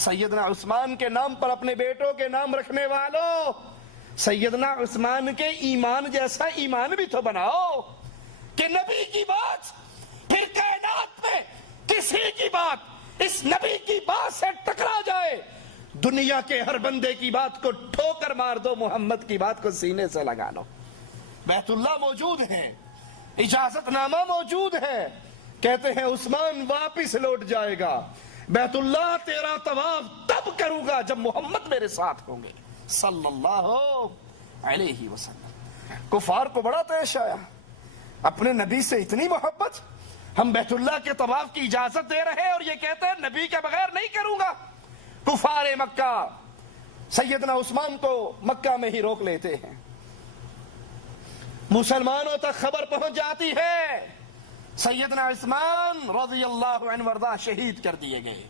سیدنا عثمان کے نام پر اپنے بیٹوں کے نام رکھنے والوں، سیدنا عثمان کے ایمان جیسا ایمان بھی تو بناؤ کہ نبی کی بات پھر کائنات میں کسی کی بات اس نبی کی بات سے ٹکرا جائے، دنیا کے ہر بندے کی بات کو ٹھوکر مار دو، محمد کی بات کو سینے سے لگا لو۔ بیت اللہ موجود ہے، اجازت نامہ موجود ہے، کہتے ہیں عثمان واپس لوٹ جائے گا، بیت اللہ تیرا طواف تب کروں گا جب محمد میرے ساتھ ہوں گے صلی اللہ علیہ وسلم۔ کفار کو بڑا طیش آیا، اپنے نبی سے اتنی محبت، ہم بیت اللہ کے طواف کی اجازت دے رہے اور یہ کہتے ہیں نبی کے بغیر نہیں کروں گا۔ کفار مکہ سیدنا عثمان کو مکہ میں ہی روک لیتے ہیں، مسلمانوں تک خبر پہنچ جاتی ہے سیدنا عثمان رضی اللہ عنہ وارضاہ شہید کر دیے گئے۔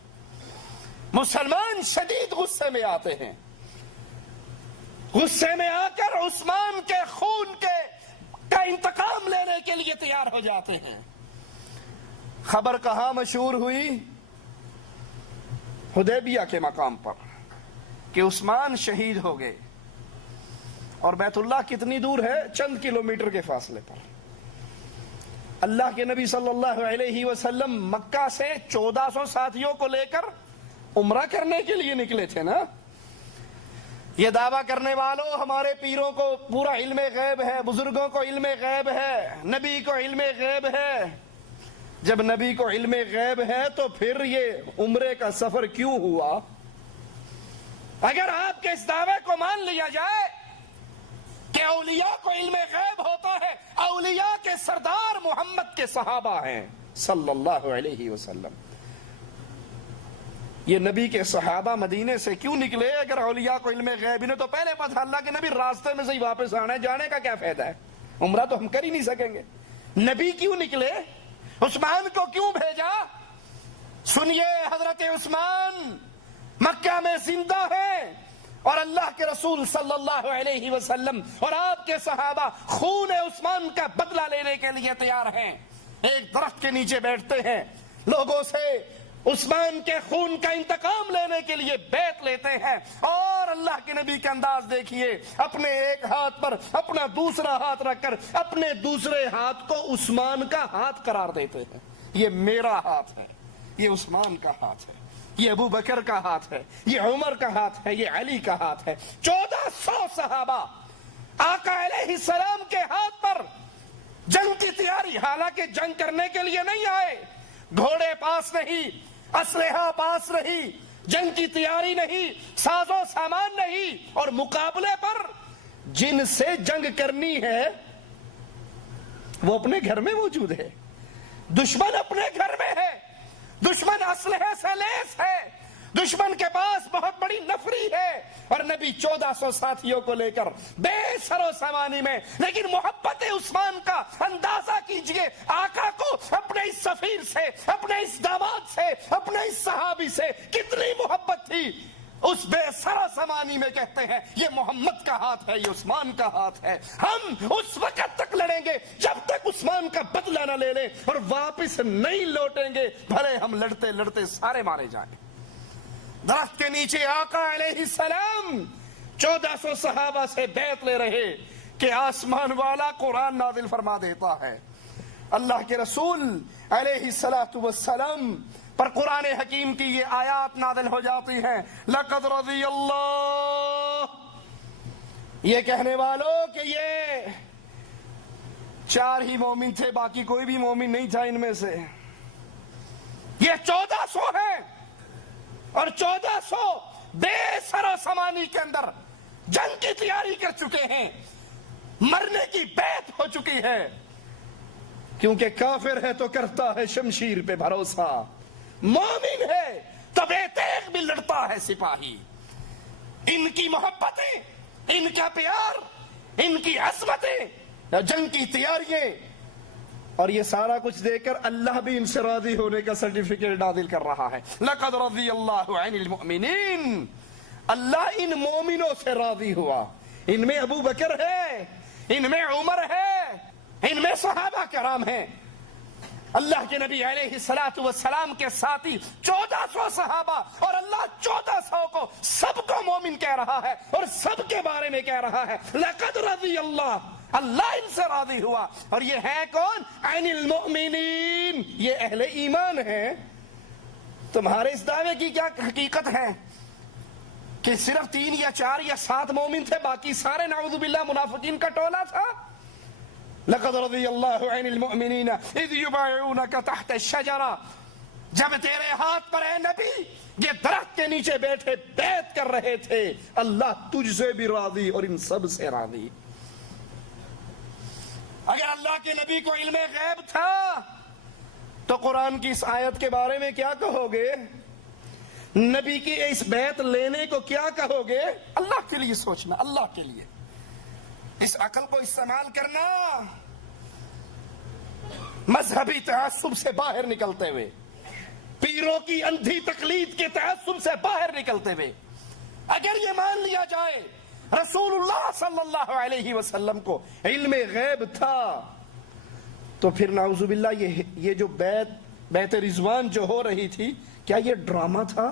مسلمان شدید غصے میں آتے ہیں، غصے میں آ کر عثمان کے خون کا انتقام لینے کے لیے تیار ہو جاتے ہیں۔ خبر کہاں مشہور ہوئی؟ حدیبیہ کے مقام پر کہ عثمان شہید ہو گئے، اور بیت اللہ کتنی دور ہے؟ چند کلومیٹر کے فاصلے پر۔ اللہ کے نبی صلی اللہ علیہ وسلم مکہ سے 1400 ساتھیوں کو لے کر عمرہ کرنے کے لیے نکلے تھے نا۔ یہ دعویٰ کرنے والوں ہمارے پیروں کو پورا علم غیب ہے، بزرگوں کو علم غیب ہے، نبی کو علم غیب ہے۔ جب نبی کو علم غیب ہے تو پھر یہ عمرے کا سفر کیوں ہوا؟ اگر آپ کے اس دعوے کو مان لیا جائے کہ اولیاء کو علم غیب ہوتا ہے، اولیاء کے سردار محمد کے صحابہ ہیں صلی اللہ علیہ وسلم، یہ نبی کے صحابہ مدینے سے کیوں نکلے؟ اگر اولیاء کو علم غیب انہیں تو پہلے پتہ اللہ کے نبی راستے میں سے ہی واپس آنا ہے، جانے کا کیا فائدہ ہے؟ عمرہ تو ہم کر ہی نہیں سکیں گے۔ نبی کیوں نکلے؟ عثمان کو کیوں بھیجا؟ سنیے، حضرت عثمان مکہ میں زندہ ہے اور اللہ کے رسول صلی اللہ علیہ وسلم اور آپ کے صحابہ خون عثمان کا بدلہ لینے کے لیے تیار ہیں۔ ایک درخت کے نیچے بیٹھتے ہیں، لوگوں سے عثمان کے خون کا انتقام لینے کے لیے بیعت لیتے ہیں، اور اللہ کے نبی کا انداز دیکھیے، اپنے ایک ہاتھ پر اپنا دوسرا ہاتھ رکھ کر اپنے دوسرے ہاتھ کو عثمان کا ہاتھ قرار دیتے ہیں۔ یہ میرا ہاتھ ہے، یہ عثمان کا ہاتھ ہے، یہ ابو بکر کا ہاتھ ہے، یہ عمر کا ہاتھ ہے، یہ علی کا ہاتھ ہے۔ 1400 صحابہ آقا علیہ السلام کے ہاتھ پر جنگ کی تیاری، حالانکہ جنگ کرنے کے لیے نہیں آئے، گھوڑے پاس نہیں، اسلحہ پاس نہیں، جنگ کی تیاری نہیں، ساز و سامان نہیں، اور مقابلے پر جن سے جنگ کرنی ہے وہ اپنے گھر میں موجود ہے، دشمن اپنے گھر میں ہے، دشمن اسلحے سے لیس ہے، دشمن کے پاس بہت بڑی نفری ہے، اور نبی 1400 ساتھیوں کو لے کر بے سر و سامانی میں، لیکن محبت عثمان کا اندازہ کیجئے، آقا کو اپنے اس سفیر سے، اپنے اس داماد سے، اپنے اس صحابی سے کتنی محبت تھی۔ اس بے سر و سامانی میں کہتے ہیں یہ محمد کا ہاتھ ہے، یہ عثمان کا ہاتھ ہے، ہم اس وقت تک لڑیں گے جب تک عثمان کا بدلہ نہ لے لیں، اور واپس نہیں لوٹیں گے بھلے ہم لڑتے لڑتے سارے مارے جائیں۔ درخت کے نیچے آقا علیہ السلام 1400 صحابہ سے بیعت لے رہے کہ آسمان والا قرآن نازل فرما دیتا ہے، اللہ کے رسول علیہ السلام پر قرآن حکیم کی یہ آیات نازل ہو جاتی ہیں، لقد رضی اللہ، یہ کہنے والوں کہ یہ 4 ہی مومن تھے، باقی کوئی بھی مومن نہیں تھا ان میں سے، یہ 1400 ہیں، اور 1400 بے سر و سامانی کے اندر جنگ کی تیاری کر چکے ہیں، مرنے کی بیعت ہو چکی ہے، کیونکہ کافر ہے تو کرتا ہے شمشیر پہ بھروسہ، مومن ہے تو بے تیغ بھی لڑتا ہے سپاہی۔ ان کی محبتیں، ان کا پیار، ان کی عظمتیں، جنگ کی تیاریاں، اور یہ سارا کچھ دے کر اللہ بھی ان سے راضی ہونے کا سرٹیفکیٹ نازل کر رہا ہے۔ لقد رضی اللہ عن المؤمنین، اللہ ان مومنوں سے راضی ہوا، ان میں ابو بکر ہے، ان میں عمر ہے، ان میں صحابہ کرام ہیں، اللہ کے نبی علیہ السلام کے ساتھی 1400 صحابہ، اور اللہ 1400 کو سب کو مومن کہہ رہا ہے اور سب کے بارے میں کہہ رہا ہے لقد رضی اللہ ان سے راضی ہوا. اور یہ ہے کون؟ عن المؤمنین، یہ اہل ایمان ہے. تمہارے اس دعوے کی کیا حقیقت ہے کہ صرف 3 یا 4 یا 7 مومن تھے، باقی سارے نعوذ باللہ منافقین کا ٹولہ تھا؟ لقد رضی اللہ عن المؤمنین اذ یبایعونک تحت الشجرہ، جب تیرے ہاتھ پر اے نبی یہ درخت کے نیچے بیٹھے بیعت کر رہے تھے، اللہ تجھ سے بھی راضی اور ان سب سے راضی. اگر اللہ کے نبی کو علم غیب تھا تو قرآن کی اس آیت کے بارے میں کیا کہو گے؟ نبی کی اس بیعت لینے کو کیا کہو گے؟ اللہ کے لیے سوچنا، اللہ کے لیے اس عقل کو استعمال کرنا، مذہبی تعصب سے باہر نکلتے ہوئے، پیروں کی اندھی تقلید کے تعصب سے باہر نکلتے ہوئے اگر یہ مان لیا جائے رسول اللہ صلی اللہ علیہ وسلم کو علم غیب تھا، تو پھر نعوذ باللہ یہ جو بیعت رضوان جو ہو رہی تھی، کیا یہ ڈرامہ تھا؟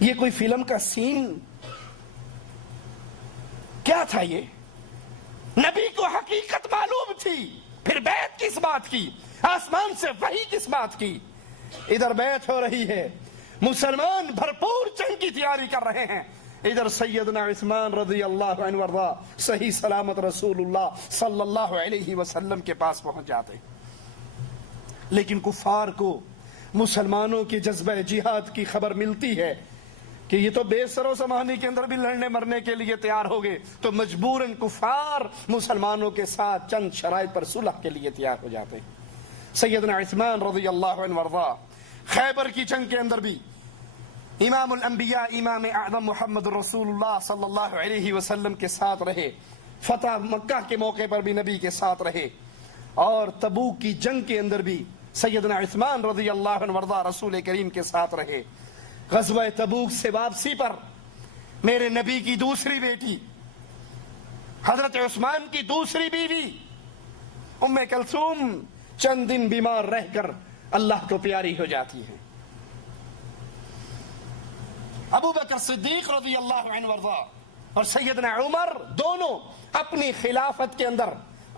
یہ کوئی فلم کا سین کیا تھا؟ یہ نبی کو حقیقت معلوم تھی، پھر بیعت کس بات کی؟ آسمان سے وحی کس بات کی؟ ادھر بیعت ہو رہی ہے، مسلمان بھرپور جنگ کی تیاری کر رہے ہیں، ادھر سیدنا عثمان رضی اللہ عنہ وارضا صحیح سلامت رسول اللہ صلی اللہ علیہ وسلم کے پاس پہنچ جاتے. لیکن کفار کو مسلمانوں کے جذبہ جہاد کی خبر ملتی ہے کہ یہ تو بے سر و سامانی کے اندر بھی لڑنے مرنے کے لیے تیار ہو گئے، تو مجبوراً کفار مسلمانوں کے ساتھ چند شرائط پر صلح کے لیے تیار ہو جاتے ہیں. سیدنا عثمان رضی اللہ عنہ وارضا خیبر کی جنگ کے اندر بھی امام الانبیاء امام اعظم محمد رسول اللہ صلی اللہ علیہ وسلم کے ساتھ رہے، فتح مکہ کے موقع پر بھی نبی کے ساتھ رہے، اور تبوک کی جنگ کے اندر بھی سیدنا عثمان رضی اللہ عنہ وارضا رسول کریم کے ساتھ رہے. غزوہ تبوک سے واپسی پر میرے نبی کی دوسری بیٹی حضرت عثمان کی دوسری بیوی ام کلثوم چند دن بیمار رہ کر اللہ کو پیاری ہو جاتی ہے. ابو بکر صدیق رضی اللہ عنہ وارضا اور سیدنا عمر دونوں اپنی خلافت کے اندر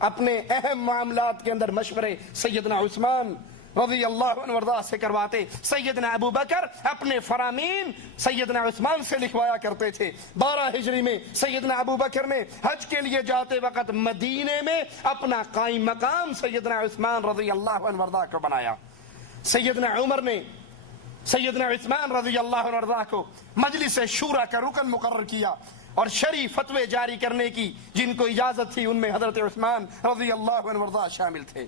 اپنے اہم معاملات کے اندر مشورے سیدنا عثمان رضی اللہ عنہ وارضا سے کرواتے. سیدنا ابو بکر اپنے فرامین سیدنا عثمان سے لکھوایا کرتے تھے. 12 ہجری میں سیدنا ابو بکر نے حج کے لیے جاتے وقت مدینے میں اپنا قائم مقام سیدنا عثمان رضی اللہ عنہ وارضا کو بنایا. سیدنا عمر نے سیدنا عثمان رضی اللہ عنہ وارضا کو مجلس شورا کا رکن مقرر کیا اور شرعی فتوے جاری کرنے کی جن کو اجازت تھی ان میں حضرت عثمان رضی اللہ عنہ وارضا شامل تھے.